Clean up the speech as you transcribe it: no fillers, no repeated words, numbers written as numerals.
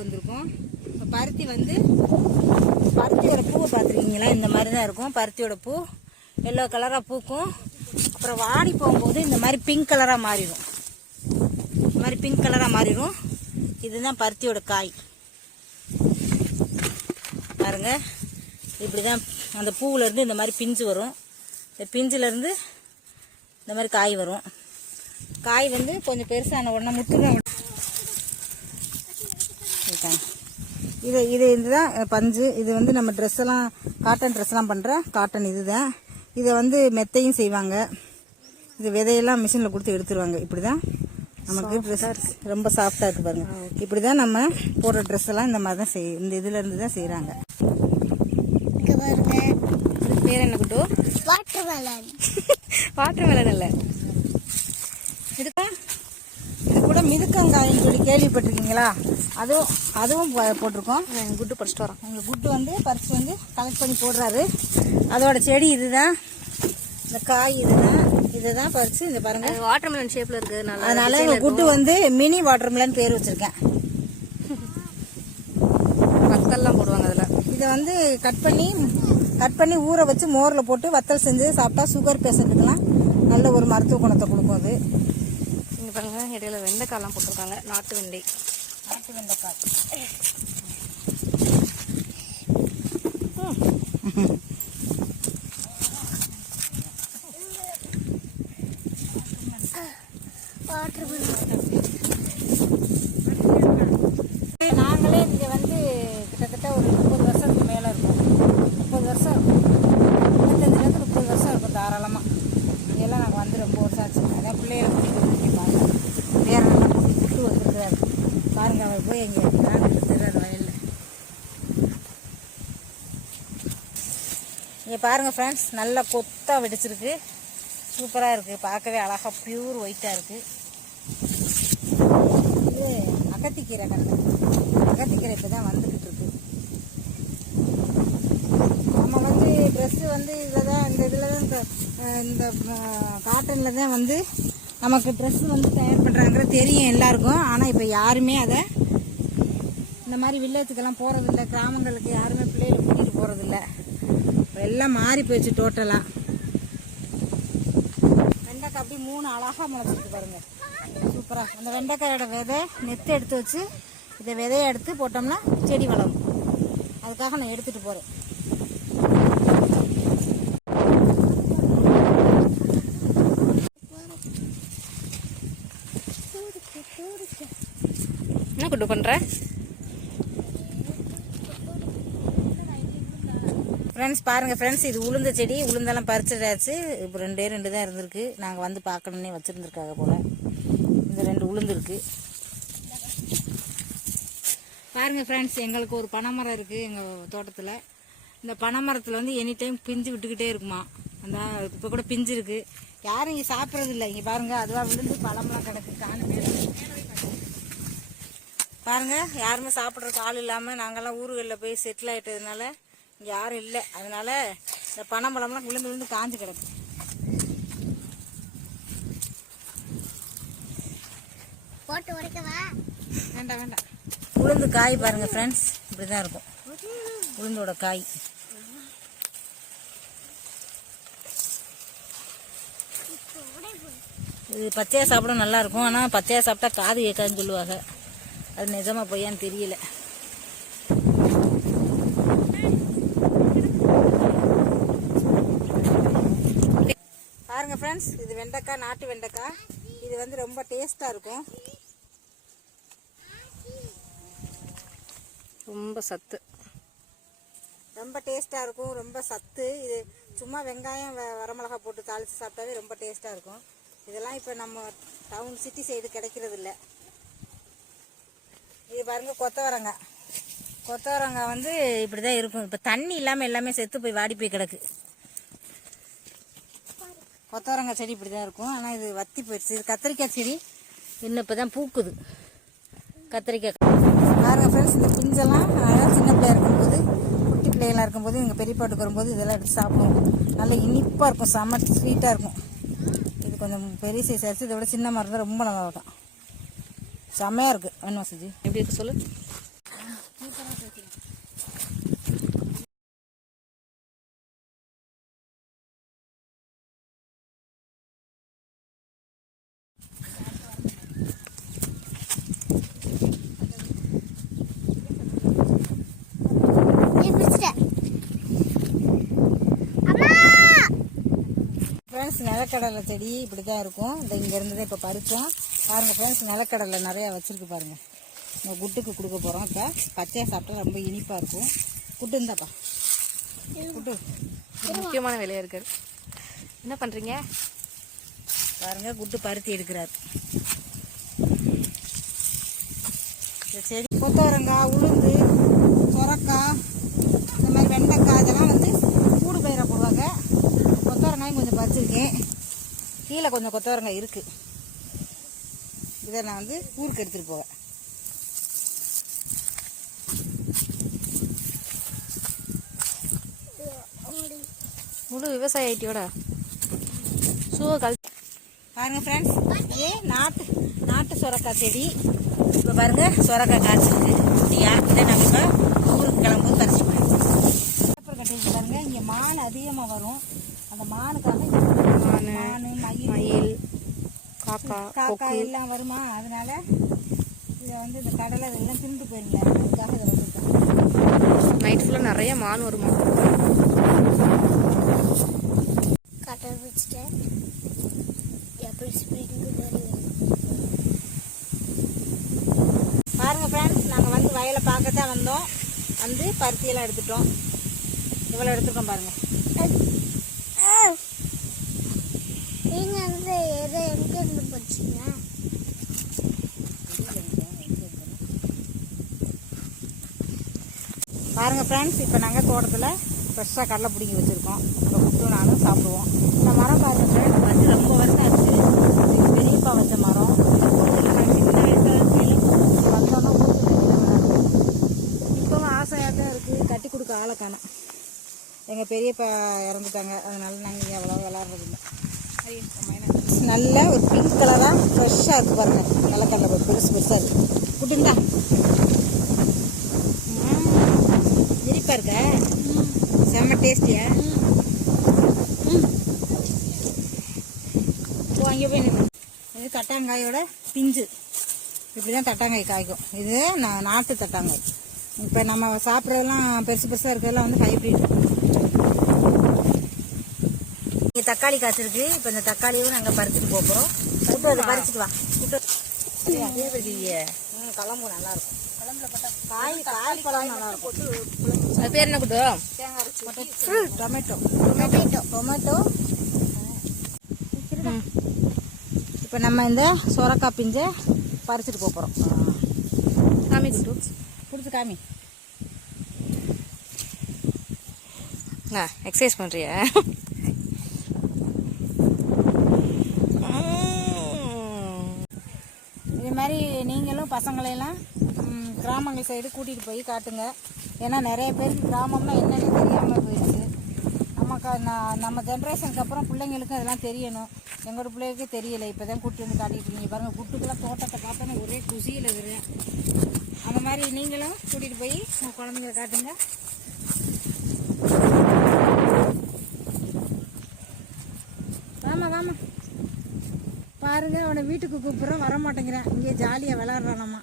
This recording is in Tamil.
பார்க்க வந்திருக்கோம். இப்போ பருத்தி வந்து பருத்தியோட பூவை பார்த்துருக்கீங்களா? இந்த மாதிரி தான் இருக்கும். பருத்தியோட பூ எல்லோ கலராக பூக்கும். அப்புறம் வாடி போகும்போது இந்த மாதிரி பிங்க் கலராக மாறிடும். இந்த மாதிரி பிங்க் கலராக மாறிடும். இதுதான் பருத்தியோட காய். பாருங்க, இப்படி தான் அந்த பூவிலேருந்து இந்த மாதிரி பிஞ்சு வரும். இந்த பிஞ்சிலேருந்து இந்த மாதிரி காய் வரும். காய் வந்து கொஞ்சம் பெருசான உடனே முட்டுதான். இதுதான் பஞ்சு. இது வந்து நம்ம ட்ரெஸ்ஸெல்லாம் காட்டன் ட்ரெஸ்லாம் பண்ணுற காட்டன் இதுதான். இதை வந்து மெத்தையும் செய்வாங்க. இது விதையெல்லாம் மிஷினில் கொடுத்து எடுத்துருவாங்க. இப்படி தான் நமக்கு ட்ரெஸ் ரொம்ப சாஃப்டாக இருக்குது பாருங்கள். இப்படி தான் நம்ம போடுற ட்ரெஸ் எல்லாம் இந்த மாதிரி தான் இந்த இதுலேருந்து தான் செய்கிறாங்க. பேர் என்ன குட்டு? Watermelon. வாட்டர் மெலன் இல்லை, இது கூட மிதுக்கங்காயின்னு சொல்லி கேள்விப்பட்டிருக்கீங்களா? அதுவும் போட்டிருக்கோம். குட்டு பறிச்சுட்டு வரோம். எங்கள் குட்டு வந்து பறிச்சு வந்து கலெக்ட் பண்ணி போடுறாரு. அதோட செடி இதுதான், இந்த காய் இதுதான் பறிச்சு இந்த பாருங்க வாட்டர் மெலன் ஷேப்ல இருக்கு. அதனால எங்கள் குட்டு வந்து மினி வாட்டர் மெலன் பேர் வச்சிருக்கேன். வத்தல்லாம் போடுவாங்க அதில். இதை வந்து கட் பண்ணி ஊற வச்சு மோரில் போட்டு வத்தல் செஞ்சு சாப்பிட்டா சுகர் பேஷண்ட்டுக்கெல்லாம் நல்ல ஒரு மருத்துவ குணத்தை கொடுக்கும். அது இங்கே பாருங்க, இடையில வெண்டைக்காயெல்லாம் போட்டிருக்காங்க. நாட்டு வெண்டைக்காய். நாங்களே இங்கே வந்து கிட்டத்தட்ட ஒரு 30 வருஷத்துக்கு மேலே இருக்கும். 30 வருஷம், 25லேருந்து 30 வருஷம் இருக்கும் தாராளமாக. இதெல்லாம் நாங்கள் வந்து ரொம்ப வருஷம் ஆச்சு. அதான் பிள்ளைகளை கூட்டிகிட்டு வந்துருக்கேன். பாருங்க, பேரெல்லாம் கூட்டு வந்துருக்குறாரு பாருங்க. அவர் போய் எங்கே நான் எடுத்துறாரு வயலில். இங்கே பாருங்கள் ஃப்ரெண்ட்ஸ், நல்லா கொத்தாக வெடிச்சிருக்கு. சூப்பராக இருக்குது. பார்க்கவே அழகாக பியூர் ஒயிட்டாக இருக்குது. இது அகத்திக்கீரை கண்டு. அகத்திக்கீரை இப்போ தான் வந்துக்கிட்டு இருக்கு. நம்ம வந்து ட்ரெஸ்ஸு வந்து இதில் தான், இந்த இதில் தான், இந்த காட்டனில் தான் வந்து நமக்கு ட்ரெஸ்ஸு வந்து தயார் பண்ணுறாங்கிறது தெரியும் எல்லாருக்கும். ஆனால் இப்போ யாருமே அதை இந்த மாதிரி வில்லேஜுக்கெல்லாம் போகிறதில்ல. கிராமங்களுக்கு யாருமே பிள்ளைகளை கூட்டிகிட்டு போகிறதில்ல. இப்போ எல்லாம் மாறி போயிடுச்சு டோட்டலாக. வெண்டைக்காய் அப்படி 3 அழகாக முளைச்சிருக்கு பாருங்கள். சூப்பராக. அந்த வெண்டைக்காயோட விதை நெத்து எடுத்து வச்சு இதை விதையை எடுத்து போட்டோம்னா செடி வளரும். அதுக்காக நான் எடுத்துகிட்டு போகிறேன். என்ன குட்டு பண்ணுற? ஃப்ரெண்ட்ஸ் பாருங்கள் ஃப்ரெண்ட்ஸ், இது உளுந்த செடி. உளுந்தெல்லாம் பறிச்சிடாச்சு. இப்போ 2 தான் இருந்திருக்கு. நாங்கள் வந்து பார்க்கணுன்னே வச்சுருந்துருக்காங்க போல். இந்த 2 உளுந்து இருக்குது பாருங்கள் ஃப்ரெண்ட்ஸ். எங்களுக்கு ஒரு பனைமரம் இருக்குது எங்கள் தோட்டத்தில். இந்த பனைமரத்தில் வந்து எனி டைம் பிஞ்சு விட்டுக்கிட்டே இருக்குமா. அந்த இப்போ கூட பிஞ்சு இருக்குது. யாரும் இங்கே சாப்பிட்றது இல்லை. இங்கே பாருங்கள், அதுவாக விழுந்து பழமெல்லாம் கிடக்கு. காணுமே பாருங்கள். யாருமே சாப்பிட்றதுக்கு ஆள் இல்லாமல் நாங்கள்லாம் ஊர்களில் போய் செட்டில் ஆகிட்டதுனால இங்கே யாரும் இல்லை. அதனால் இந்த பனம்பழம்லாம் விழுந்து காஞ்சு கிடக்கு. போட்டு உடைக்கவா? வேண்டாம். உளுந்து காய் பாருங்கள் ஃப்ரெண்ட்ஸ், இப்படி தான் இருக்கும் உளுந்தோட காய். இது பச்சையாக சாப்பிட நல்லாயிருக்கும். ஆனால் பச்சையாக சாப்பிட்டா காது கேட்காதுன்னு சொல்லுவாங்க. அது நிஜமாக பொய்யான்னு தெரியல. பாருங்க ஃப்ரெண்ட்ஸ், இது வெண்டைக்காய், நாட்டு வெண்டைக்காய். இது வந்து ரொம்ப டேஸ்ட்டாக இருக்கும். ரொம்ப சத்து, ரொம்ப டேஸ்ட்டாக இருக்கும். ரொம்ப சத்து. இது சும்மா வெங்காயம் வரமிளகா போட்டு தாளித்து சாப்பிட்டாவே ரொம்ப டேஸ்ட்டாக இருக்கும். இதெல்லாம் இப்போ நம்ம டவுன் சிட்டி சைடு கிடைக்கிறது இல்லை. இது பாருங்கள், கொத்தவரங்காய் வந்து இப்படி தான் இருக்கும். இப்போ தண்ணி இல்லாமல் எல்லாமே செத்து போய் வாடி போய் கிடக்கு. கொத்தவரங்காய் செடி இப்படி தான் இருக்கும். ஆனால் இது வத்தி போயிடுச்சு. இது கத்திரிக்காய் செடி இன்னும் இப்போ தான் பூக்குது. கத்திரிக்காய் பாருங்க ஃப்ரெண்ட்ஸ், இந்த பிஞ்செல்லாம் அழகாக சின்ன பிள்ளையாக இருக்கும்போது, குட்டி பிள்ளைகளாக இருக்கும்போது எங்கள் பெரியப்பாட்டுக்கு வரும்போது இதெல்லாம் எடுத்து சாப்பிடுவோம். நல்லா இனிப்பாக இருக்கும், செம்ம ஸ்வீட்டாக இருக்கும். இது கொஞ்சம் பெரிய சைஸ் ஆச்சு. இதோட சின்ன மரம் தான் ரொம்ப நல்லா இருக்கும். செம்மையாக இருக்குது. வேணும் சுஜி, எப்படி இருக்கு சொல்லு. ஃப்ரெண்ட்ஸ், நிலக்கடலை செடி இப்படி தான் இருக்கும். இந்த இங்கேருந்து தான் இப்போ பறித்தோம். பாருங்கள் ஃப்ரெண்ட்ஸ், நிலக்கடலை நிறையா வச்சுருக்கு பாருங்கள். நம்ம குட்டுக்கு கொடுக்க போகிறோம். இப்போ பச்சையாக சாப்பிட்டா ரொம்ப இனிப்பாக இருக்கும். குட்டு இருந்தாப்பா, குட்டு முக்கியமான வேலையாக இருக்காரு. என்ன பண்ணுறீங்க பாருங்கள். குட்டு பருத்தி எடுக்கிறார். இந்த செடி கொத்தவரங்காய், உளுந்து, சொரக்காய், இந்த மாதிரி வெண்டைக்காய் இதெல்லாம் வந்து கூடு பயிராக போடுவாங்க. கொத்தவரங்காயும் கொஞ்சம் பறிச்சிருக்கேன். கீழே கொஞ்சம் கொத்தவரங்காய் இருக்குது. இதை நான் வந்து ஊருக்கு எடுத்துகிட்டு போவேன். முழு விவசாய ஐட்டியோட ஷூவை பாருங்கள் ஃப்ரெண்ட்ஸ், இது நாட்டு சொரக்காய் செடி. இப்போ பாருங்கள், சொரக்காய் காய்ச்சிருக்கு குட்டியா. இதை நாங்கள் இப்போ ஊருக்கு கிளம்பும்போது பறிச்சு போயிடுவோம். பேப்பர் கட்டிட்டு பாருங்கள், இங்கே மான் அதிகமாக வரும். அந்த மானுக்காக மான், மயில், காக்கா எல்லாம் வருமா. அதனால இதை வந்து இந்த கடலை இதெல்லாம் தின்ட்டு போயிருங்க. அதுக்காக இதை வச்சுருக்கோம். நைட் ஃபுல்லாக நிறைய மான் வருமா. கட்டை வச்சுட்டேன். எப்படி ஸ்ப்ரிங்கு மாதிரி பாருங்க ஃப்ரெண்ட்ஸ், நாங்கள் வந்து வயலை பார்க்க தான் வந்தோம். வந்து பருத்தியெல்லாம் எடுத்துட்டோம். இவ்வளோ எடுத்துருக்கோம் பாருங்கள். நீங்கள் வந்து எதை எங்கேருந்து படிச்சிங்க? பாருங்கள் ஃப்ரெண்ட்ஸ், இப்போ நாங்கள் தோட்டத்தில் ஃப்ரெஷ்ஷாக கடலை பிடிங்கி வச்சுருக்கோம். இப்போ குட்டு நானும் சாப்பிடுவோம். இந்த மரம் பாருங்கள் ஃப்ரெண்ட்ஸ், வந்து ரொம்ப வருஷம் ஆச்சு. இது பெரியப்பா வச்ச மரம். சின்ன வயசில் வந்தோன்னா இப்போவும் ஆசையாக தான் இருக்குது. கட்டி கொடுக்க ஆளை காணோம். எங்கள் பெரியப்பா இறந்துட்டாங்க. அதனால நாங்கள் இங்கே அவ்வளோ விளாட்றதில்ல. நல்ல ஒரு பிங்க் கலராக ஃப்ரெஷ்ஷாக இருக்குது பாருங்கள். நிலக்கடலை பெருசு பெருசாக இருக்குது. குட்டிங்களா இனிப்பாக இருக்க, செம்ம டேஸ்டியா. அங்கே போய் இது தட்டாங்காயோட பிஞ்சு. இப்படி தான் தட்டாங்காய் காய்க்கும். இது நாட்டு தட்டாங்காய். இப்போ நம்ம சாப்பிட்றதெல்லாம் பெருசு பெருசாக இருக்கிறதெல்லாம் வந்து ஹைப்ரிட். இங்கே தக்காளி காய்ச்சிருக்கு. இப்போ இந்த தக்காளியும் நாங்கள் பறிச்சுட்டு போகிறோம். கூட்டு அதை பறிச்சுட்டு வா. கூட்டு அதே பறிக்கிறீங்க. குழம்பு நல்லாயிருக்கும். குழம்புல பார்த்தா காய் பழம் நல்லாயிருக்கும். அது பேர் என்ன குட்டு? தேங்காய் அரைச்சி டொமேட்டோ. இப்போ நம்ம இந்த சொரக்காய் பிஞ்சை பறிச்சுட்டு போகிறோம். காமி குட்டு, கொடுத்து காமி. எக்ஸசைஸ் பண்ணுறியா? இது மாதிரி நீங்களும் பசங்களையெல்லாம் கிராமங்கள் சைடு கூட்டிகிட்டு போய் காட்டுங்க. ஏன்னா நிறைய பேருக்கு கிராமம்னா என்னென்னு தெரியாமல் போயிடுச்சு. நம்ம ஜென்ரேஷனுக்கு அப்புறம் பிள்ளைங்களுக்கும் அதெல்லாம் தெரியணும். எங்களோட பிள்ளைகளுக்கே தெரியலை. இப்போ தான் கூட்டி வந்து காட்டிகிட்டு இருக்கீங்க பாருங்கள். குட்டுக்கெல்லாம் தோட்டத்தை பார்த்தோன்னா ஒரே குசியில் இருக்கிறேன். அந்த மாதிரி நீங்களும் கூட்டிகிட்டு போய் உங்கள் குழந்தைங்க காட்டுங்க. வாமா பாருங்கள், அவனை வீட்டுக்கு கூப்பிட்றோம், வர மாட்டேங்கிறான். இங்கே ஜாலியாக விளாட்றானம்மா.